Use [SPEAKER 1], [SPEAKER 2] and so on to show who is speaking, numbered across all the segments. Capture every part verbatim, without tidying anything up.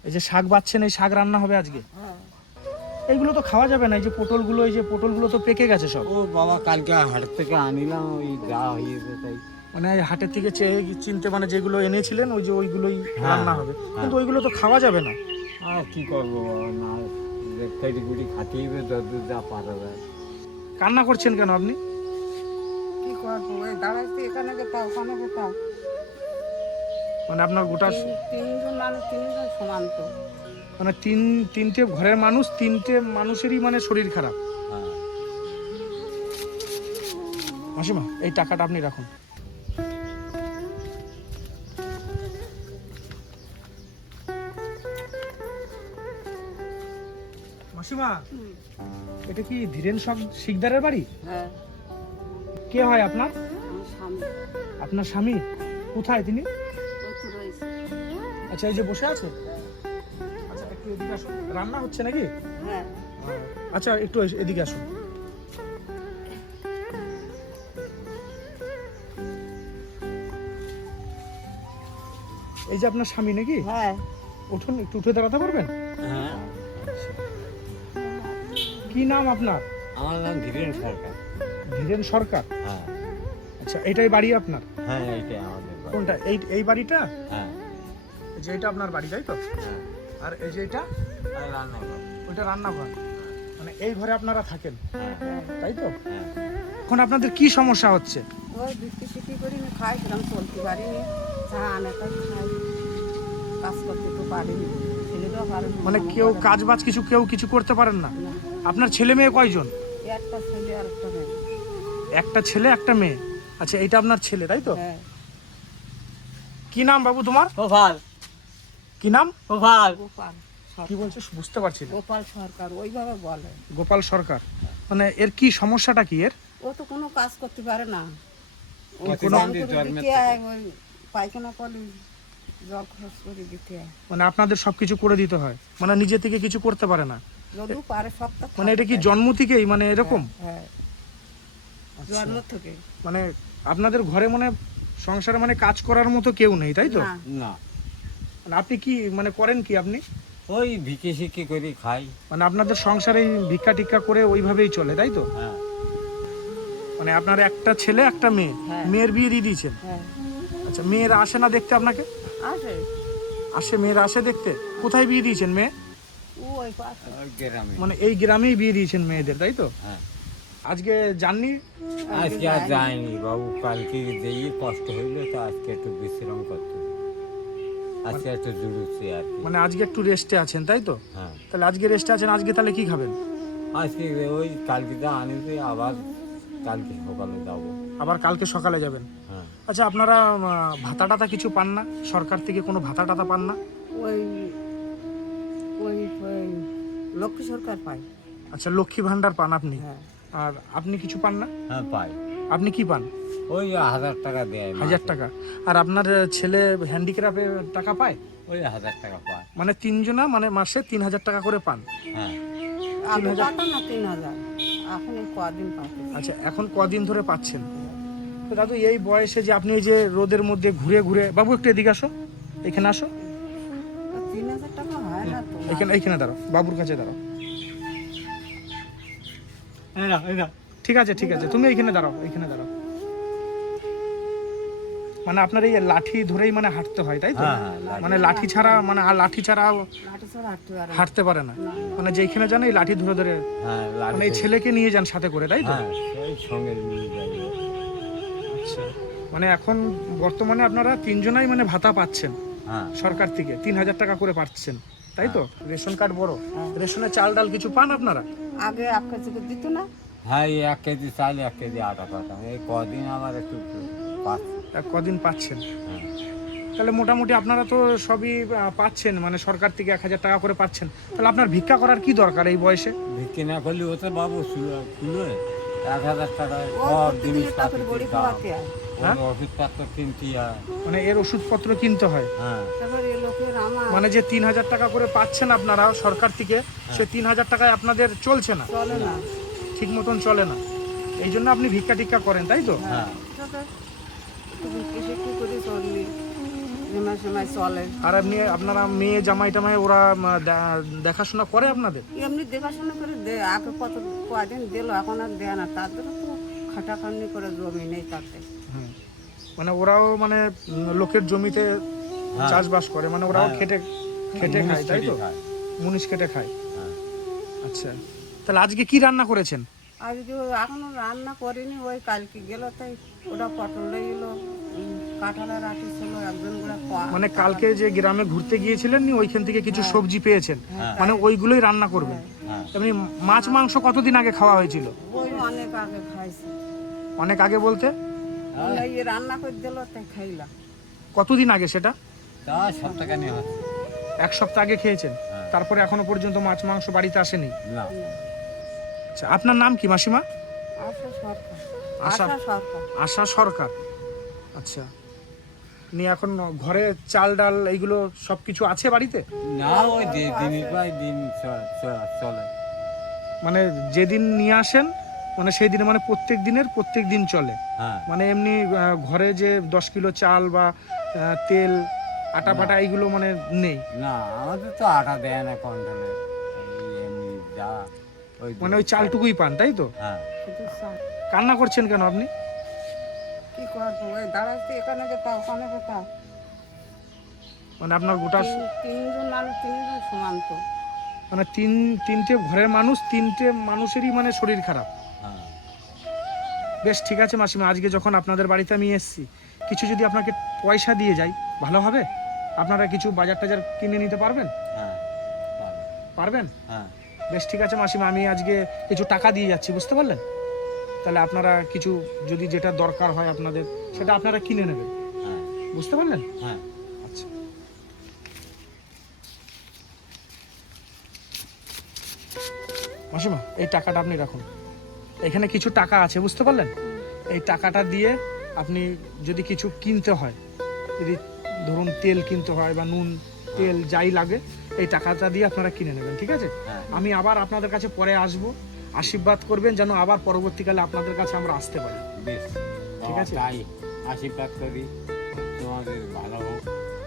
[SPEAKER 1] এই যে শাক বাচ্ছেন, এই শাক রান্না হবে আজকে? এইগুলো তো খাওয়া যাবে না, এই যে পটলগুলো, এই যে পটলগুলো তো পেকে গেছে সব।
[SPEAKER 2] ও বাবা, কালকে হাট থেকে আনিলাম, ওই যা হয়েছে তাই।
[SPEAKER 1] মানে হাটের থেকে চেয়ে চিনতে, মানে যেগুলো এনেছিলেন ওই যে ওইগুলোই
[SPEAKER 2] হ্যাঁ,
[SPEAKER 1] রান্না হবে, কিন্তু ওইগুলো তো খাওয়া যাবে না।
[SPEAKER 2] আর কি করবো বাবা, না ফেরি গুড়ি খাতেই হবে, যতদূর যা পারা যায়।
[SPEAKER 1] কান্না করছেন কেন আপনি?
[SPEAKER 3] কি করবো, ওই দাঁড়াইছি, এখানে যেতাম ওখানে যেতাম।
[SPEAKER 1] মানে আপনার গোটা
[SPEAKER 3] তিন- তিনজন মানুষ তিনজন সমান তো।
[SPEAKER 1] মানে তিন তিনটে ঘরের মানুষ, তিনটে মানুষেরই মানে শরীর খারাপ।
[SPEAKER 2] হ্যাঁ,
[SPEAKER 1] মাসিমা, এই টাকাটা আপনি রাখুন। মাসিমা, এটা কি ধীরেন শিকদারের বাড়ি?
[SPEAKER 3] হ্যাঁ,
[SPEAKER 1] কে হয় আপনার?
[SPEAKER 3] আমার স্বামী
[SPEAKER 1] আপনার স্বামী কোথায় তিনি?
[SPEAKER 3] প্রচুর রয়েছে।
[SPEAKER 1] আচ্ছা, এই যে বসে আছে। আচ্ছা, একটু এদিকে আসুন। রান্না হচ্ছে নাকি?
[SPEAKER 3] হ্যাঁ,
[SPEAKER 1] আচ্ছা, একটু এস- এদিকে আসুন। এই যে আপনার স্বামী নাকি?
[SPEAKER 3] হ্যাঁ।
[SPEAKER 1] উঠুন, একটু উঠে দাঁড়াতে পারবেন?
[SPEAKER 2] হ্যাঁ।
[SPEAKER 1] কি নাম আপনার?
[SPEAKER 2] আমার নাম ধীরেন সরকার।
[SPEAKER 1] ধীরেন সরকার।
[SPEAKER 2] হ্যাঁ,
[SPEAKER 1] আচ্ছা, এটাই বাড়ি আপনার?
[SPEAKER 2] হ্যাঁ, এইটাই আমাদের বাড়ি।
[SPEAKER 1] কোনটা? এই এই বাড়িটা?
[SPEAKER 2] হ্যাঁ,
[SPEAKER 1] এই যে এটা আপনার বাড়ি, তাই তো?
[SPEAKER 2] হ্যাঁ,
[SPEAKER 1] আর এই যে এটা?
[SPEAKER 2] আর রান্নাঘর।
[SPEAKER 1] ওইটা রান্নাঘর। মানে এই ঘরে আপনারা থাকেন,
[SPEAKER 2] হ্যাঁ,
[SPEAKER 1] তাই তো?
[SPEAKER 2] হ্যাঁ।
[SPEAKER 1] এখন আপনাদের কি সমস্যা হচ্ছে?
[SPEAKER 3] ওই বিক্রি টিক্রি করি না, খাই, সেরকম চলতে পারিনি। যা আনে তাই খাই, কাজ করতে তো পারিনি। ছেলেটাও পারে না,
[SPEAKER 1] মানে
[SPEAKER 3] মামা
[SPEAKER 1] কেউ
[SPEAKER 3] করে না।
[SPEAKER 1] কাজ বাজ কিছু কেউ কিছু করতে পারেন না?
[SPEAKER 3] না,
[SPEAKER 1] আপনার ছেলে মেয়ে কয়জন?
[SPEAKER 3] একটা ছেলে আর একটা মেয়ে।
[SPEAKER 1] একটা ছেলে একটা মেয়ে। আচ্ছা, এটা আপনার ছেলে, তাই তো?
[SPEAKER 3] হ্যাঁ,
[SPEAKER 1] কি নাম বাবু তোমার?
[SPEAKER 2] গোপাল,
[SPEAKER 1] কি নাম?
[SPEAKER 2] গোপাল।
[SPEAKER 3] গোপাল
[SPEAKER 1] কি
[SPEAKER 3] সরকার।
[SPEAKER 1] বলছো বুঝতে পারছি না।
[SPEAKER 3] গোপাল সরকার ওইভাবে বলে।
[SPEAKER 1] গোপাল সরকার। মানে এর কি সমস্যাটা কি এর?
[SPEAKER 3] ও তো কোনো কাজ করতে পারে না। ওই
[SPEAKER 2] কোনো-
[SPEAKER 3] স্নান করে দিতে হয়, ওই পায়খানা করলে জল খরচ করে দিতে হয়।
[SPEAKER 1] মানে আপনাদের সবকিছু করে দিতে হয়, মানে নিজে থেকে কিছু করতে পারে না?
[SPEAKER 3] যদিও পারে সবটা
[SPEAKER 1] মানে এটা কি
[SPEAKER 3] থাকে।
[SPEAKER 1] জন্ম থেকেই মানে এরকম?
[SPEAKER 3] হ্যাঁ,
[SPEAKER 1] আচ্ছা।
[SPEAKER 3] জন্ম থেকে।
[SPEAKER 1] মানে আপনাদের ঘরে মানে সংসারে মানে কাজ করার মতো কেউ নেই, তাই তো?
[SPEAKER 3] না,
[SPEAKER 2] না,
[SPEAKER 1] মানে আপনি কি মানে করেন কি আপনি?
[SPEAKER 2] ওই ভিকে শিকে করে খাই।
[SPEAKER 1] মানে আপনাদের সংসারে এই ভিক্ষা টিক্ষা করে ওইভাবেই চলে, তাই তো?
[SPEAKER 2] হ্যাঁ,
[SPEAKER 1] মানে আপনার একটা ছেলে একটা মেয়ে।
[SPEAKER 3] হ্যাঁ।
[SPEAKER 1] মেয়ের বিয়ে দিয়ে দিয়েছেন?
[SPEAKER 3] হ্যাঁ,
[SPEAKER 1] আচ্ছা, মেয়েরা আসে না দেখতে আপনাকে?
[SPEAKER 3] আসে।
[SPEAKER 1] আসে, মেয়েরা আসে দেখতে। কোথায় বিয়ে দিয়েছেন মেয়ে?
[SPEAKER 3] ও ওই পাশে।
[SPEAKER 2] ওই গ্রামে।
[SPEAKER 1] মানে এই গ্রামেই বিয়ে দিয়েছেন মেয়েদের, তাই তো?
[SPEAKER 2] হ্যাঁ,
[SPEAKER 1] আজকে জাননি?
[SPEAKER 2] আজকে আর যায়নি বাবু, কালকে যেই কষ্ট হইলো তো আজকে একটু বিশ্রাম করতে হবে। আজকে একটু জুড়ুছি আর কি।
[SPEAKER 1] মানে আজকে একটু রেস্টে আছেন, তাই তো?
[SPEAKER 2] হ্যাঁ,
[SPEAKER 1] তাহলে আজকে রেস্টে আছেন, আজকে তাহলে কি খাবেন?
[SPEAKER 2] আজকে ওই কালকে যা আনিতে আবার কালকে সকালে যাবো।
[SPEAKER 1] আবার কালকে সকালে যাবেন?
[SPEAKER 2] হ্যাঁ,
[SPEAKER 1] আচ্ছা, আপনারা আহ, ভাতা টাতা কিছু পান না? সরকার থেকে কোনো ভাতা টাতা পান না?
[SPEAKER 3] ওই ওই ওই লক্ষ্মী সরকার পায়।
[SPEAKER 1] আচ্ছা, লক্ষ্মী ভান্ডার পান আপনি?
[SPEAKER 3] হ্যাঁ,
[SPEAKER 1] আর আপনি কিছু পান না?
[SPEAKER 2] হ্যাঁ পাই।
[SPEAKER 1] আপনি কি পান?
[SPEAKER 2] ওই হাজার টাকা দেয় মাসে।
[SPEAKER 1] হাজার টাকা। আর আপনার আহ, ছেলে হ্যান্ডিক্রাফে টাকা পায়?
[SPEAKER 2] ওই হাজার টাকা পায়।
[SPEAKER 1] মানে তিনজনা মানে মাসে তিন হাজার টাকা করে পান?
[SPEAKER 2] হ্যাঁ,
[SPEAKER 3] আগে পাতাম না তিন হাজার, এখন এই কদিন পাতে।
[SPEAKER 1] আচ্ছা, এখন কদিন ধরে পাচ্ছেন? তো দাদু, এই বয়সে যে আপনি এই যে রোদের মধ্যে ঘুরে ঘুরে, বাবু একটু এদিকে আসো, এখানে আসো,
[SPEAKER 3] তিন হাজার টাকা হয় না তো।
[SPEAKER 1] এখানে এইখানে দাঁড়াও, বাবুর কাছে দাঁড়াও।
[SPEAKER 2] এই না, এই না।
[SPEAKER 1] ঠিক আছে ঠিক আছে, তুমি এইখানে দাঁড়াও, এইখানে দাঁড়াও। মানে আপনার এই লাঠি ধরেই মানে হাঁটতে হয়, তাই তো?
[SPEAKER 2] হ্যাঁ, হ্যাঁ, লাঠি।
[SPEAKER 1] মানে লাঠি ছাড়া মানে আর লাঠি ছাড়া
[SPEAKER 3] লাঠি ছাড়া হাঁটতে পারে না।
[SPEAKER 1] হাঁটতে পারে না? মানে যেখানে যান এই লাঠি ধরে ধরে,
[SPEAKER 2] হ্যাঁ, লাঠি
[SPEAKER 1] মানে এই
[SPEAKER 2] করে।
[SPEAKER 1] ছেলেকে নিয়ে যান সাথে করে, তাই তো?
[SPEAKER 2] হ্যাঁ, সেই সঙ্গে নিয়ে যাই।
[SPEAKER 1] আচ্ছা, মানে এখন বর্তমানে আপনারা তিনজনাই মানে ভাতা পাচ্ছেন
[SPEAKER 2] হ্যাঁ,
[SPEAKER 1] সরকার থেকে, তিন হাজার টাকা করে পাচ্ছেন, তাই তো? রেশন কার্ড বড়, রেশনের চাল ডাল কিছু পান আপনারা?
[SPEAKER 3] আগে এক কেজি করে দিত না।
[SPEAKER 2] হ্যাঁ, এই এক কেজি চাল এক কেজি আটা পাতাম, এই কদিন আমার একটু পাচ্ছি।
[SPEAKER 1] এক কদিন পাচ্ছেন?
[SPEAKER 2] হ্যাঁ,
[SPEAKER 1] তাহলে মোটামুটি আপনারা তো সবই আহ, পাচ্ছেন, মানে সরকার থেকে এক হাজার টাকা করে পাচ্ছেন। তাহলে আপনার ভিক্ষা করার কি দরকার এই বয়সে?
[SPEAKER 2] ভিক্ষে না করলে ওতে বাবু খুলে এক হাজার টাকায়
[SPEAKER 3] ও
[SPEAKER 2] সব
[SPEAKER 3] প্রতিদিন
[SPEAKER 2] জিনিসপাতি
[SPEAKER 3] তারপরে বড়ি
[SPEAKER 2] দাম।
[SPEAKER 3] খাওয়াতে হয়।
[SPEAKER 1] হ্যাঁ?
[SPEAKER 2] ওর ওষুধপত্র কিনতে হয়।
[SPEAKER 1] মানে এর ওষুধপত্র কিনতে হয়?
[SPEAKER 2] হ্যাঁ,
[SPEAKER 3] তারপরে এই লোকের আমার
[SPEAKER 1] মানে যে তিন হাজার টাকা করে পাচ্ছেন আপনারা সরকার থেকে, সে তিন হাজার টাকায় আপনাদের চলছে না,
[SPEAKER 3] চলে না।
[SPEAKER 1] ঠিক মতন চলে না। এই জন্য আপনি ভিক্ষা টিক্ষা করেন, তাই তো?
[SPEAKER 2] হ্যাঁ,
[SPEAKER 3] তারপরে তুমি কিসে কি করে চললি? সময় সময় চলে।
[SPEAKER 1] আর এমনি আপনারা মেয়ে জামাই টামাই ওরা উম, দে- দেখাশোনা করে আপনাদের?
[SPEAKER 3] এমনি দেখাশোনা করে দে, আগে কত কদিন দিল, এখন আর দেয় না। তাদের তো খাটাখাটনি করে জমি নেই তাতে।
[SPEAKER 1] হ্যাঁ, মানে ওরাও মানে উম, লোকের জমিতে চাষবাস করে, মানে ওরাও
[SPEAKER 2] হ্যাঁ।
[SPEAKER 1] খেটে খেটে খায়, তাই তো?
[SPEAKER 2] খায়।
[SPEAKER 1] মুনিশ খেটে খায়।
[SPEAKER 2] হ্যাঁ।
[SPEAKER 1] আচ্ছা, তাহলে আজকে কি রান্না করেছেন?
[SPEAKER 3] আজকে এখনো রান্না করিনি, ওই কালকে গেল তাই ওটা পটল এলো, কাঁঠালের আটি ছিল, একজন করে ক-
[SPEAKER 1] মানে কালকে যে গ্রামে ঘুরতে গিয়েছিলেন নি, ওইখান থেকে কিছু সবজি পেয়েছেন,
[SPEAKER 3] হ্যাঁ,
[SPEAKER 1] মানে ওইগুলোই রান্না করবেন।
[SPEAKER 2] হ্যাঁ।
[SPEAKER 1] এমনি মাছ মাংস কতদিন আগে খাওয়া হয়েছিল?
[SPEAKER 3] ওই অনেক আগে খাইছি,
[SPEAKER 1] অনেক আগে বলতে
[SPEAKER 3] এই রান্না করে দিল তাই খাইলাম।
[SPEAKER 1] কতদিন আগে সেটা?
[SPEAKER 2] তা সপ্তাহখানি হচ্ছে।
[SPEAKER 1] এক সপ্তাহ আগে খেয়েছেন,
[SPEAKER 2] হ্যাঁ।
[SPEAKER 1] তারপরে এখনো পর্যন্ত মাছ মাংস বাড়িতে আসেনি?
[SPEAKER 2] না,
[SPEAKER 1] আচ্ছা, আপনার নাম কি মাসিমা?
[SPEAKER 3] আশা সরকার।
[SPEAKER 1] আশা-
[SPEAKER 3] আশা সরকার।
[SPEAKER 1] আশা সরকার। আচ্ছা, নিয়ে এখন ঘরে চাল ডাল এইগুলো সব কিছু আছে বাড়িতে?
[SPEAKER 2] না, ওই দি- দিনের পর দিন চ- চ- চলে।
[SPEAKER 1] মানে যেদিন নিয়ে আসেন মানে সেই দিনে মানে প্রত্যেক দিনের প্রত্যেক দিন চলে?
[SPEAKER 2] হ্যাঁ।
[SPEAKER 1] মানে এমনি আহ, ঘরে যে দশ কিলো চাল বা আহ, তেল আটা পাটা এইগুলো মানে নেই?
[SPEAKER 2] না, আমাদের তো আটা দেয় না কন্ট্রোলে, এমনি যা ওই
[SPEAKER 1] মানে ওই চালটুকুই পান, তাই তো?
[SPEAKER 2] হ্যাঁ।
[SPEAKER 3] শুধু চাল।
[SPEAKER 1] কান্না করছেন কেন আপনি?
[SPEAKER 3] কি করবো, ওই দাঁড়াচ্ছি এখানে যে তা ওখানে যে তা।
[SPEAKER 1] মানে আপনার গোটা
[SPEAKER 3] তিন- তিনজন মানুষ তিনজন সমান তো।
[SPEAKER 1] মানে তিন তিনটে ঘরের মানুষ, তিনটে মানুষেরই মানে শরীর খারাপ।
[SPEAKER 2] হ্যাঁ।
[SPEAKER 1] বেশ ঠিক আছে মাসিমা, আজকে যখন আপনাদের বাড়িতে আমি এসেছি, কিছু যদি আপনাকে পয়সা দিয়ে যাই ভালো হবে? আপনারা কিছু বাজার টাজার কিনে নিতে পারবেন?
[SPEAKER 2] হ্যাঁ। পাবে।
[SPEAKER 1] পারবেন?
[SPEAKER 2] হ্যাঁ।
[SPEAKER 1] বেশ ঠিক আছে মাসিমা, আমি আজকে কিছু টাকা দিয়ে যাচ্ছি, বুঝতে পারলেন? তাহলে আপনারা কিছু যদি যেটা দরকার হয় আপনাদের, সেটা আপনারা কিনে নেবেন,
[SPEAKER 2] হ্যাঁ।
[SPEAKER 1] বুঝতে পারলেন?
[SPEAKER 2] হ্যাঁ।
[SPEAKER 1] আচ্ছা, মাসিমা এই টাকাটা আপনি রাখুন, এখানে কিছু টাকা আছে, বুঝতে পারলেন? এই টাকাটা দিয়ে আপনি যদি কিছু কিনতে হয়, যদি ধরুন তেল কিনতে হয় বা নুন তেল যাই লাগে, এই টাকাটা দিয়ে আপনারা কিনে নেবেন, ঠিক আছে?
[SPEAKER 2] হ্যাঁ।
[SPEAKER 1] আমি আবার আপনাদের কাছে পরে আসব, আশীর্বাদ করবেন যেন আবার পরবর্তীকালে আপনাদের কাছে আমরা আসতে পারি।
[SPEAKER 2] বেশ,
[SPEAKER 1] ঠিক আছে।
[SPEAKER 2] তাই আশীর্বাদ করি তোমাদের ভালো হোক,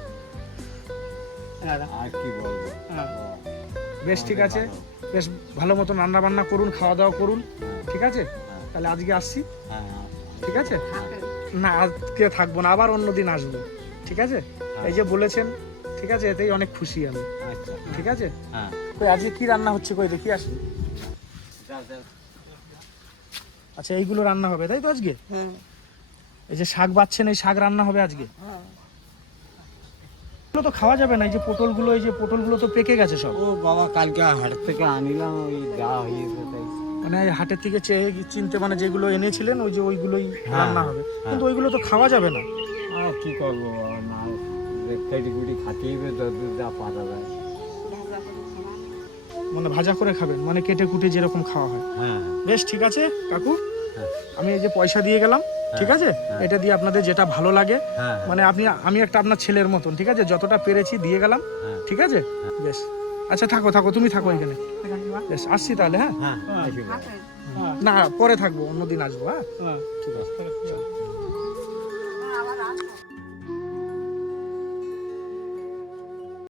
[SPEAKER 2] আর কি বলবো।
[SPEAKER 1] হ্যাঁ। বেশ ঠিক আছে,
[SPEAKER 2] ভালো হোক।
[SPEAKER 1] বেশ ভালো মতন রান্না বান্না করুন, খাওয়া দাওয়া করুন,
[SPEAKER 2] হ্যাঁ।
[SPEAKER 1] ঠিক আছে?
[SPEAKER 2] হ্যাঁ।
[SPEAKER 1] তাহলে আজকে আসছি,
[SPEAKER 2] হ্যাঁ।
[SPEAKER 1] ঠিক আছে?
[SPEAKER 3] থাকে।
[SPEAKER 1] না আজকে থাকবো না, আবার অন্যদিন আসবো, ঠিক আছে? এই যে বলেছেন, ঠিক আছে, এতেই অনেক খুশি আমি,
[SPEAKER 2] আচ্ছা।
[SPEAKER 1] ঠিক আছে?
[SPEAKER 2] হ্যাঁ।
[SPEAKER 1] কই আজকে কি রান্না হচ্ছে, কই দেখি আসি।
[SPEAKER 2] যাও, যাও।
[SPEAKER 1] আচ্ছা, এইগুলো রান্না হবে তাই তো আজকে?
[SPEAKER 3] হ্যাঁ,
[SPEAKER 1] এই যে শাক বাচ্ছেন, এই শাক রান্না হবে আজকে?
[SPEAKER 3] হ্যাঁ।
[SPEAKER 1] এগুলো তো খাওয়া যাবে না, এই যে পটলগুলো, এই যে পটলগুলো তো পেকে গেছে সব।
[SPEAKER 2] ও বাবা, কালকে হাট থেকে আনিলাম, ওই যা হয়েছে তাই।
[SPEAKER 1] মানে হাটের থেকে চেয়ে চিনতে মানে যেগুলো এনেছিলেন ওই যে ওইগুলোই
[SPEAKER 2] হ্যাঁ,
[SPEAKER 1] রান্না হবে,
[SPEAKER 2] হ্যাঁ।
[SPEAKER 1] কিন্তু ওইগুলো তো খাওয়া যাবে না।
[SPEAKER 2] আর কি করবো, না কেটে কুটি খাতেই হবে, যত যা পাতা যায়।
[SPEAKER 3] ভাজা করে খাওয়া।
[SPEAKER 1] মানে ভাজা করে খাবেন, মানে কেটে কুটে যেরকম খাওয়া হয়।
[SPEAKER 2] হ্যাঁ।
[SPEAKER 1] বেশ ঠিক আছে কাকু,
[SPEAKER 2] হ্যাঁ।
[SPEAKER 1] আমি এই যে পয়সা দিয়ে গেলাম, ঠিক আছে?
[SPEAKER 2] হ্যাঁ।
[SPEAKER 1] এটা দিয়ে আপনাদের যেটা ভালো লাগে,
[SPEAKER 2] হ্যাঁ।
[SPEAKER 1] মানে আপনি আমি একটা আপনার ছেলের মতন, ঠিক আছে? যতটা পেরেছি দিয়ে গেলাম,
[SPEAKER 2] হ্যাঁ।
[SPEAKER 1] ঠিক আছে? বেশ, আচ্ছা থাকো থাকো, তুমি থাকো এখানে। বেশ, আসছি তাহলে, হ্যাঁ?
[SPEAKER 2] হ্যাঁ। আসি।
[SPEAKER 3] থাকে।
[SPEAKER 1] না পরে থাকবো, অন্যদিন আসবো, হ্যাঁ? ঠিক আছে।